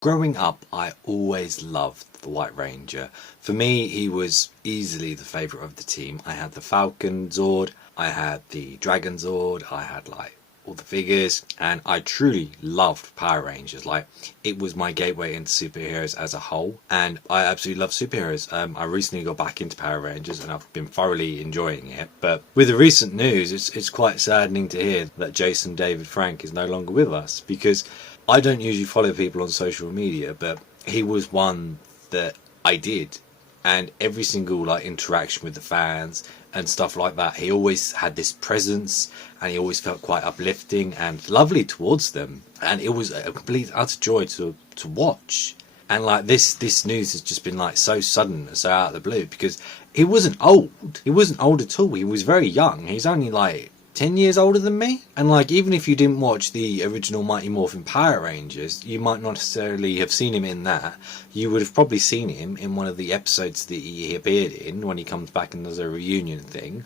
Growing up, I always loved the White Ranger. For me, he was easily the favourite of the team. I had the Falcon Zord, I had the Dragon Zord, I had like all the figures, and I truly loved Power Rangers. Like, it was my gateway into superheroes as a whole, and I absolutely love superheroes. I recently got back into Power Rangers and I've been thoroughly enjoying it. But with the recent news, it's quite saddening to hear that Jason David Frank is no longer with us, because I don't usually follow people on social media, but he was one that I did, and every single like interaction with the fans and stuff like that, he always had this presence, and he always felt quite uplifting and lovely towards them, and it was a complete utter joy to watch. And like this news has just been like so sudden and so out of the blue, because he wasn't old at all. He was very young. He's only like 10 years older than me, and like, even if you didn't watch the original Mighty Morphin Power Rangers, you might not necessarily have seen him in that. You would have probably seen him in one of the episodes that he appeared in when he comes back and does a reunion thing.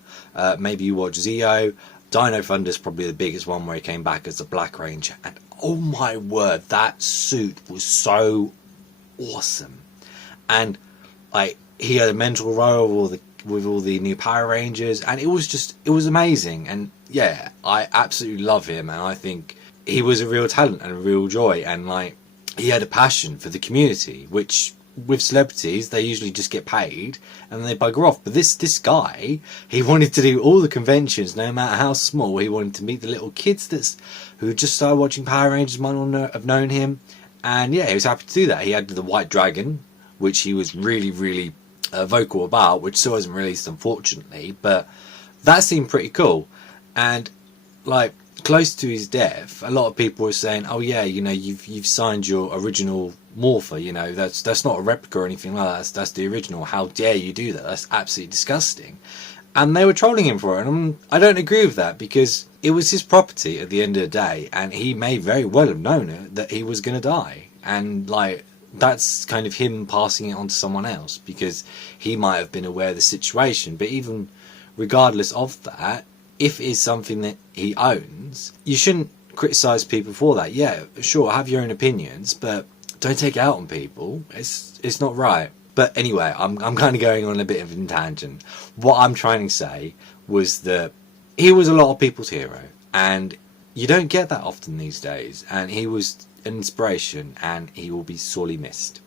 Maybe you watch Zeo. Dino Thunder's probably the biggest one, where he came back as the Black Ranger, and oh my word, that suit was so awesome. And like, he had a mental role with all the new Power Rangers, and it was amazing. And yeah, I absolutely love him, and I think he was a real talent and a real joy, and like, he had a passion for the community, which with celebrities they usually just get paid and they bugger off. But this guy, he wanted to do all the conventions, no matter how small. He wanted to meet the little kids who just started watching Power Rangers, might not have known him, and yeah, he was happy to do that. He had the White Dragon, which he was really vocal about, which still hasn't released, unfortunately, but that seemed pretty cool. And like, close to his death, a lot of people were saying, oh yeah, you know, you've signed your original Morpher, you know, that's not a replica or anything like that, that's the original, how dare you do that, that's absolutely disgusting. And they were trolling him for it, and I don't agree with that, because it was his property at the end of the day, and he may very well have known it, that he was going to die. And like, that's kind of him passing it on to someone else, because he might have been aware of the situation. But even regardless of that, if it is something that he owns, you shouldn't criticise people for that. Yeah, sure, have your own opinions, but don't take it out on people. It's not right. But anyway, I'm kind of going on a bit of a tangent. What I'm trying to say was that he was a lot of people's hero, and you don't get that often these days, and he was an inspiration, and he will be sorely missed.